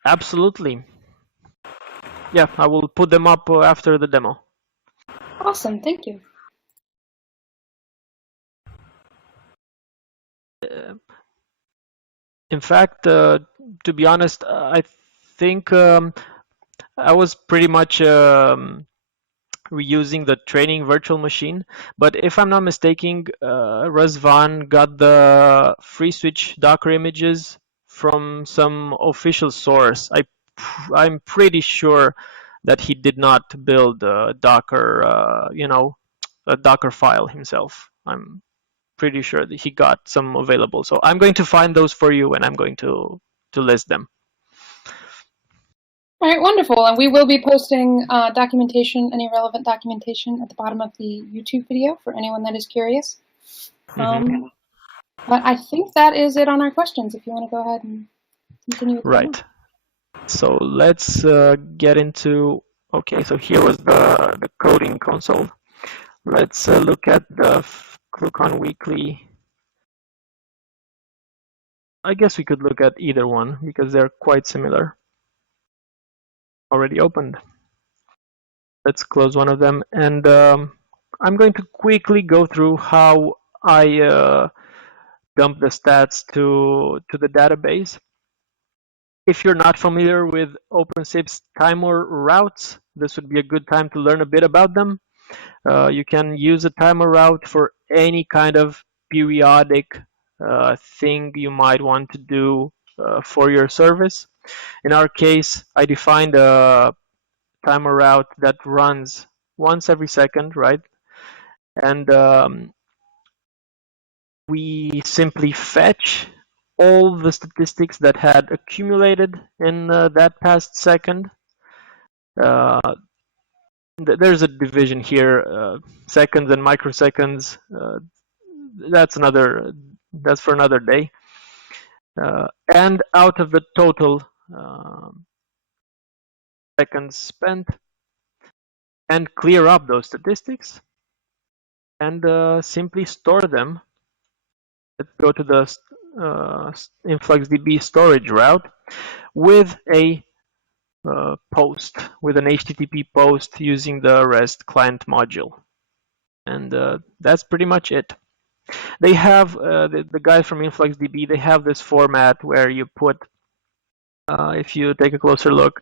Absolutely. Yeah, I will put them up after the demo. Awesome, thank you. In fact, to be honest, I think I was pretty much reusing the training virtual machine. But if I'm not mistaken, Razvan got the FreeSWITCH Docker images from some official source. I'm pretty sure that he did not build a Docker, a Docker file himself. I'm pretty sure that he got some available. So I'm going to find those for you, and I'm going to list them. All right, wonderful. And we will be posting documentation, any relevant documentation at the bottom of the YouTube video for anyone that is curious. But I think that is it on our questions, if you want to go ahead and continue with right. So let's get into, okay, so here was the coding console. Let's look at the ClueCon Weekly. I guess we could look at either one because they're quite similar. Already opened. Let's close one of them, and I'm going to quickly go through how I dump the stats to the database. If you're not familiar with OpenSIP's timer routes, this would be a good time to learn a bit about them. You can use a timer route for any kind of periodic thing you might want to do for your service. In our case, I defined a timer route that runs once every second, right? And we simply fetch all the statistics that had accumulated in that past second. There's a division here, seconds and microseconds. That's for another day. And out of the total seconds spent, and clear up those statistics, and simply store them. Let's go to the InfluxDB storage route with a post, with an HTTP post using the REST client module. And that's pretty much it. They have, the guys from InfluxDB, they have this format where you put, if you take a closer look,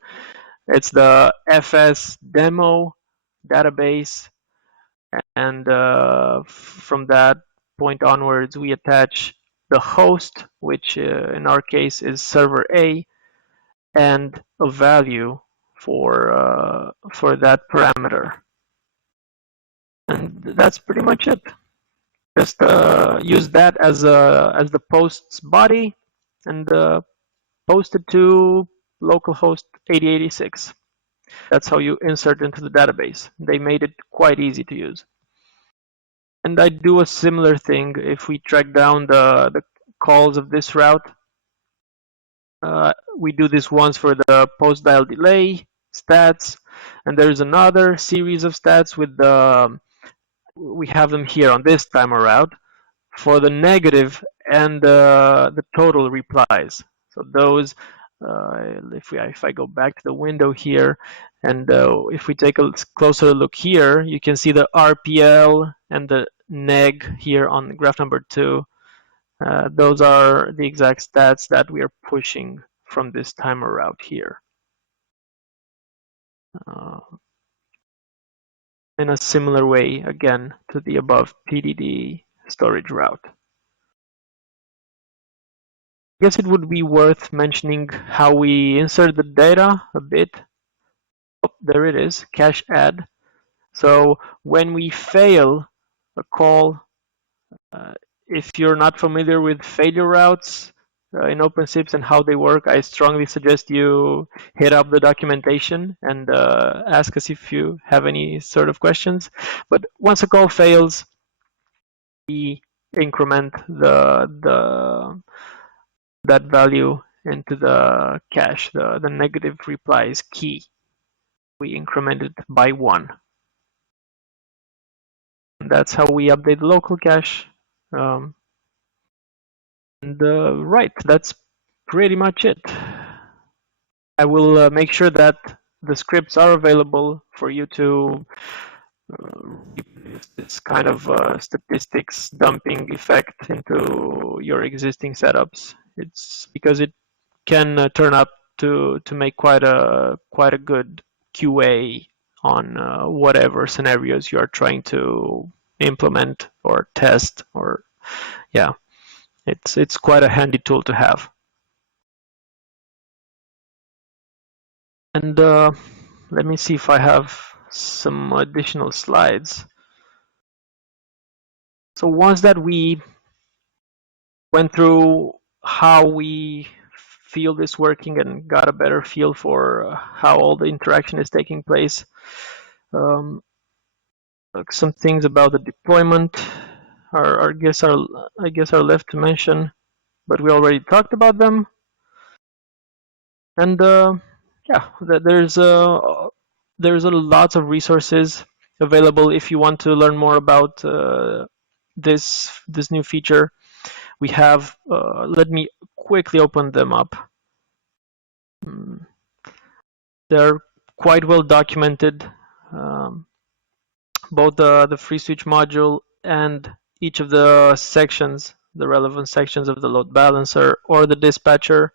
it's the FS demo database. And from that point onwards, we attach the host, which in our case is server A, and a value for that parameter. And that's pretty much it. Just use that as the post's body and post it to localhost 8086. That's how you insert into the database. They made it quite easy to use. And I do a similar thing if we track down the calls of this route. We do this once for the post-dial delay stats, and there's another series of stats with the, we have them here on this timer route for the negative and the total replies. So those, if I go back to the window here, and if we take a closer look here, you can see the RPL and the neg here on graph number 2. Those are the exact stats that we are pushing from this timer route here. In a similar way, again, to the above PDD storage route. I guess it would be worth mentioning how we insert the data a bit. Oh, there it is, cache add. So when we fail a call, if you're not familiar with failure routes in OpenSIPs and how they work, I strongly suggest you hit up the documentation and ask us if you have any sort of questions. But once a call fails, we increment that value into the cache, the negative replies key. We increment it by 1. And that's how we update the local cache. Right, that's pretty much it. I will make sure that the scripts are available for you to use this kind of statistics dumping effect into your existing setups. It's because it can turn up to make quite a good QA on whatever scenarios you are trying to implement or test, or yeah, it's quite a handy tool to have. And let me see if I have some additional slides. So once that we went through how we feel this working and got a better feel for how all the interaction is taking place, some things about the deployment I guess are left to mention, but we already talked about them. And yeah, there's lots of resources available if you want to learn more about this new feature. We have, let me quickly open them up. They're quite well documented, both the FreeSWITCH module and each of the sections, the relevant sections of the load balancer or the dispatcher.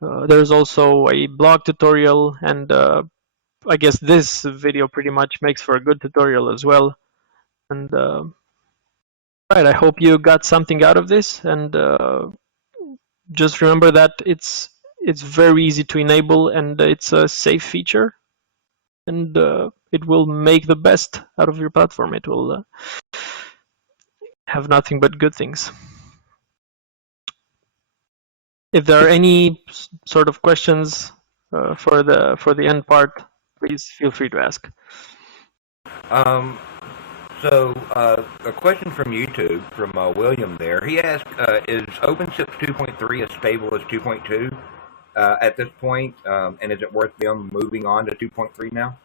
There's also a blog tutorial, and I guess this video pretty much makes for a good tutorial as well. And right, I hope you got something out of this, and just remember that it's very easy to enable, and it's a safe feature, and it will make the best out of your platform. It will have nothing but good things. If there are any sort of questions for the end part, please feel free to ask. So a question from YouTube, from William there. He asked, is OpenSIPs 2.3 as stable as 2.2 at this point? And is it worth them moving on to 2.3 now?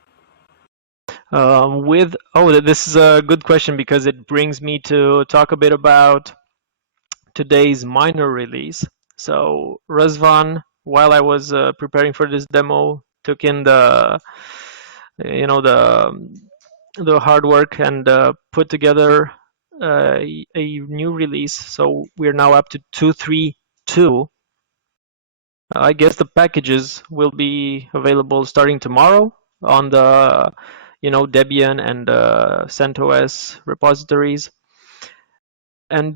This is a good question, because it brings me to talk a bit about today's minor release. So Razvan, while I was preparing for this demo, took in the hard work and put together a new release. So we're now up to 2.3.2. I guess the packages will be available starting tomorrow on the Debian and CentOS repositories. And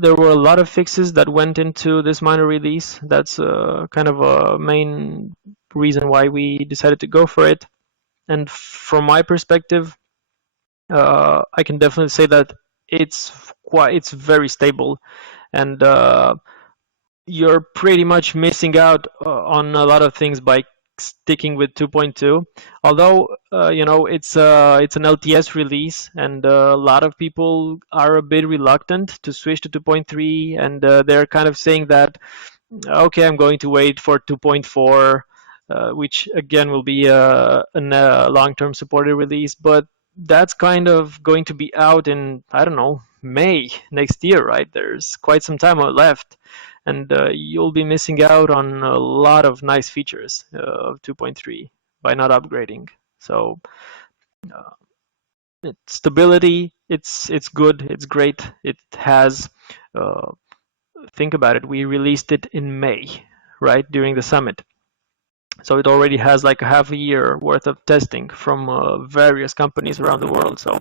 there were a lot of fixes that went into this minor release. That's kind of a main reason why we decided to go for it. And from my perspective, I can definitely say that it's very stable, and you're pretty much missing out on a lot of things by sticking with 2.2. Although it's an LTS release, and a lot of people are a bit reluctant to switch to 2.3, and they're kind of saying that, okay, I'm going to wait for 2.4, which again will be a long-term supported release, but that's kind of going to be out in, I don't know, May next year, right? There's quite some time left, and you'll be missing out on a lot of nice features of 2.3 by not upgrading. So stability, it's good, it's great. It has, think about it, we released it in May, right, during the summit. So it already has like a half a year worth of testing from various companies around the world. So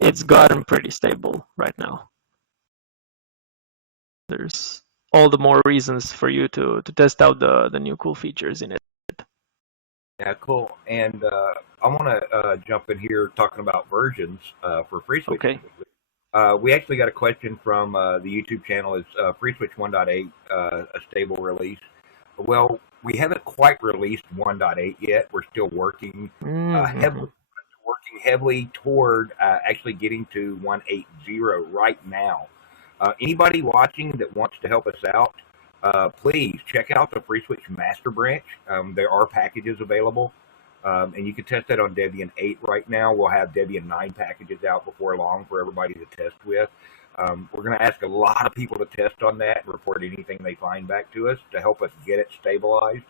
it's gotten pretty stable right now. There's all the more reasons for you to test out the new cool features in it. Yeah, cool. And I want to jump in here talking about versions for FreeSWITch. Okay. We actually got a question from the YouTube channel. Is FreeSWITch 1.8 a stable release? Well, we haven't quite released 1.8 yet. We're still working heavily toward actually getting to 1.8.0 right now. Anybody watching that wants to help us out, please check out the FreeSWITCH master branch. There are packages available, and you can test that on Debian 8 right now. We'll have Debian 9 packages out before long for everybody to test with. We're going to ask a lot of people to test on that and report anything they find back to us to help us get it stabilized,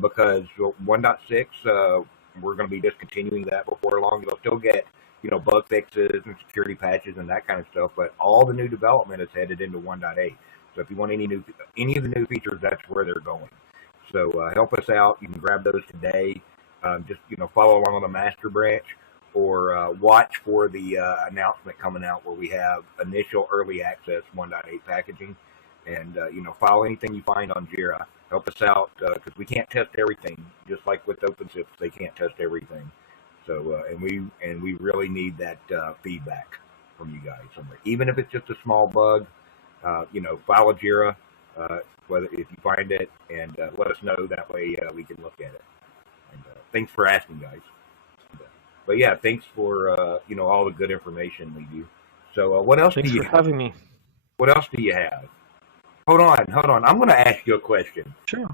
because 1.6, we're going to be discontinuing that before long. You'll still get bug fixes and security patches and that kind of stuff, but all the new development is headed into 1.8. So if you want any of the new features, that's where they're going. So help us out. You can grab those today. Just follow along on the master branch, or watch for the announcement coming out where we have initial early access 1.8 packaging, and follow anything you find on Jira. Help us out, because we can't test everything. Just like with OpenSIPs, they can't test everything. So and we really need that feedback from you guys. Even if it's just a small bug, follow Jira, whether if you find it, and let us know. That way we can look at it. And thanks for asking, guys. But yeah, thanks for all the good information we do. So what else Thanks do you for having me. What else do you have? Hold on. I'm going to ask you a question. Sure.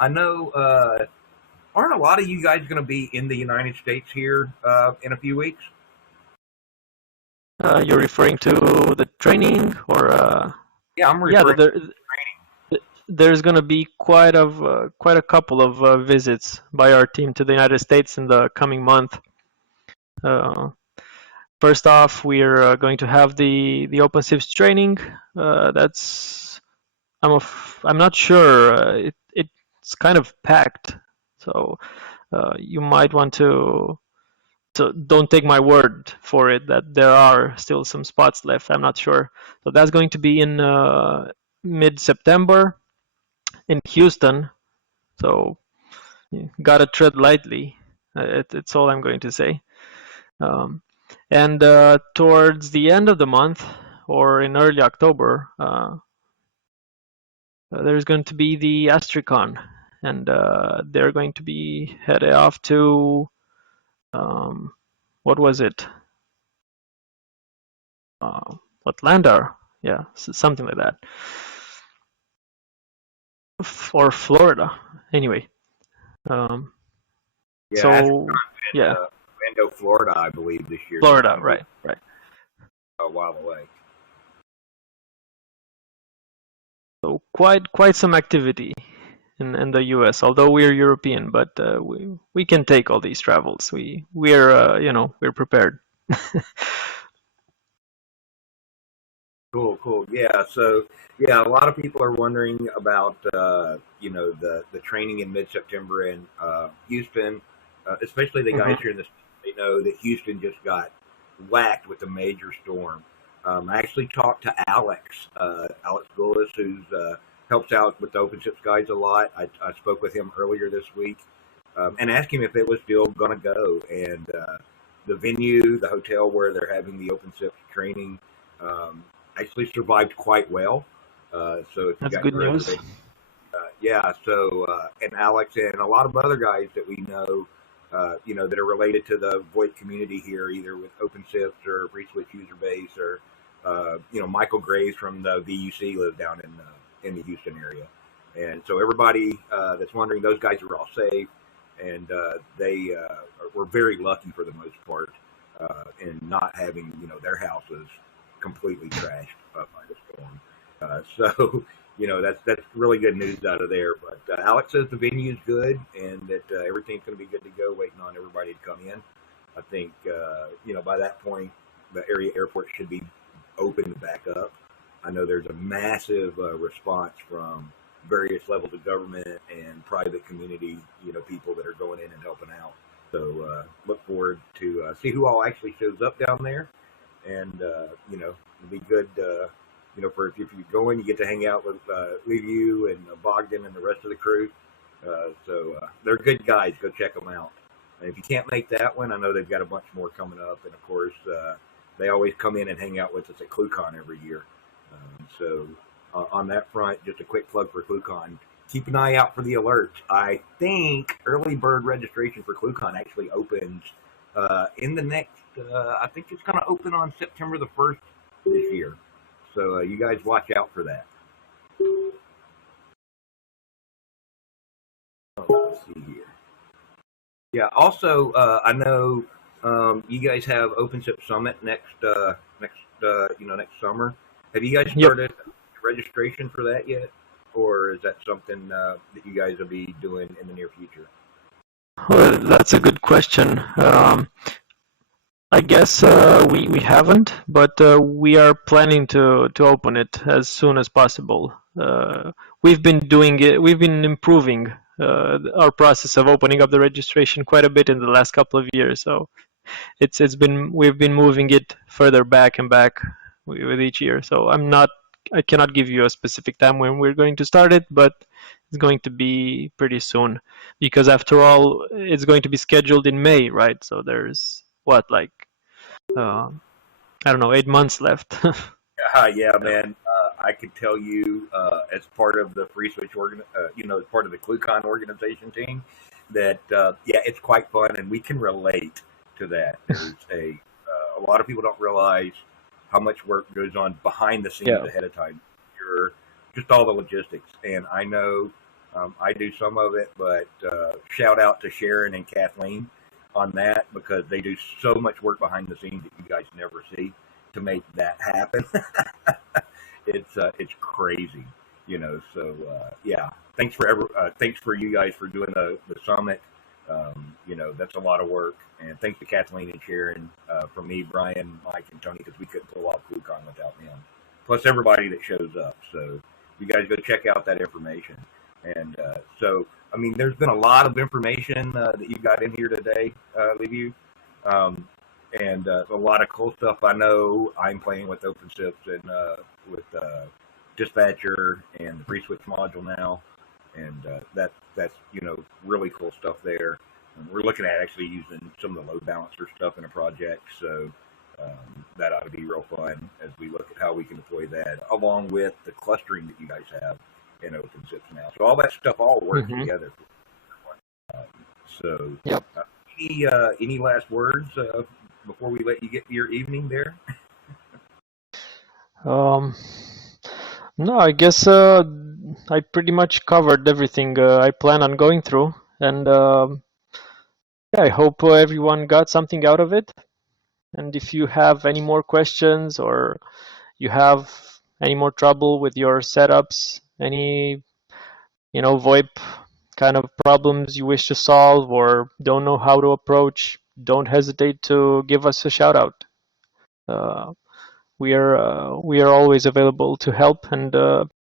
I know, aren't a lot of you guys going to be in the United States here in a few weeks? You're referring to the training, or? Yeah, I'm referring to training. There's going to be quite a couple of visits by our team to the United States in the coming month. First off, we're going to have the OpenSIPs training. I'm not sure. It's kind of packed, so you might want to. So don't take my word for it that there are still some spots left. I'm not sure. So that's going to be in mid-September in Houston. So you gotta tread lightly. It's all I'm going to say. And towards the end of the month, or in early October, there's going to be the Astricon, and they're going to be headed off to what was it? Atlanta, yeah, something like that, or Florida. Anyway, Yeah, so yeah, Orlando, Florida, I believe this year. Florida, right. A while away. So quite some activity in the U.S. Although we're European, but we can take all these travels. We're prepared. Cool. Yeah. So yeah, a lot of people are wondering about the training in mid-September in Houston, especially the guys here in the state. They know that Houston just got whacked with a major storm. I actually talked to Alex Gullis, who's helps out with the OpenShips guys a lot. I spoke with him earlier this week and asked him if it was still going to go. And the venue, the hotel where they're having the OpenShips training, actually survived quite well. So if you That's got good your news. yeah. So and Alex and a lot of other guys that we know, that are related to the VoIP community here, either with OpenShips or FreeSWITCH user base, or Michael Graves from the VUC lives down in the Houston area, and so everybody that's wondering, those guys are all safe, and they were very lucky for the most part in not having their houses completely trashed up by the storm. So that's really good news out of there. But Alex says the venue's good and that everything's going to be good to go, waiting on everybody to come in. I think by that point the area airport should be open back up. I know there's a massive response from various levels of government and private community, people that are going in and helping out. So look forward to see who all actually shows up down there, and it'll be good. For if you go in, you get to hang out with Liviu and Bogdan and the rest of the crew. So they're good guys. Go check them out. And if you can't make that one, I know they've got a bunch more coming up, and of course they always come in and hang out with us at ClueCon every year. So on that front, just a quick plug for ClueCon. Keep an eye out for the alerts. I think early bird registration for ClueCon actually opens in the next, I think it's going to open on September the 1st this year. So you guys watch out for that. Let's see here. Yeah, also, I know you guys have OpenSIP Summit next summer. Have you guys started registration for that yet? Or is that something that you guys will be doing in the near future? Well, that's a good question. I guess we haven't, but we are planning to open it as soon as possible. We've been doing it. We've been improving our process of opening up the registration quite a bit in the last couple of years. So we've been moving it further back and back with each year. So I cannot give you a specific time when we're going to start it, but it's going to be pretty soon, because after all, it's going to be scheduled in May, right? So there's I don't know, 8 months left. Yeah, man. I could tell you, as part of the FreeSWITCH as part of the ClueCon organization team, that it's quite fun, and we can relate to that. There's a lot of people don't realize how much work goes on behind the scenes ahead of time. You're just all the logistics, and I know I do some of it, but shout out to Sharon and Kathleen on that, because they do so much work behind the scenes that you guys never see to make that happen. It's crazy, So thanks for you guys for doing the summit. That's a lot of work, and thanks to Kathleen and Sharon, from me, Brian, Mike, and Tony, because we couldn't pull off ClueCon without them. Plus everybody that shows up. So you guys go check out that information. And there's been a lot of information that you got in here today, Liviu, and a lot of cool stuff. I know I'm playing with OpenSIPs and with Dispatcher and the FreeSWITCH module now, and that's really cool stuff there. And we're looking at actually using some of the load balancer stuff in a project, so that ought to be real fun as we look at how we can deploy that, along with the clustering that you guys have in OpenSIPs now. So all that stuff all works together. Any last words before we let you get to your evening there? No, I guess I pretty much covered everything I plan on going through, and I hope everyone got something out of it. And if you have any more questions, or you have any more trouble with your setups, any VoIP kind of problems you wish to solve or don't know how to approach, don't hesitate to give us a shout out. We are always available to help and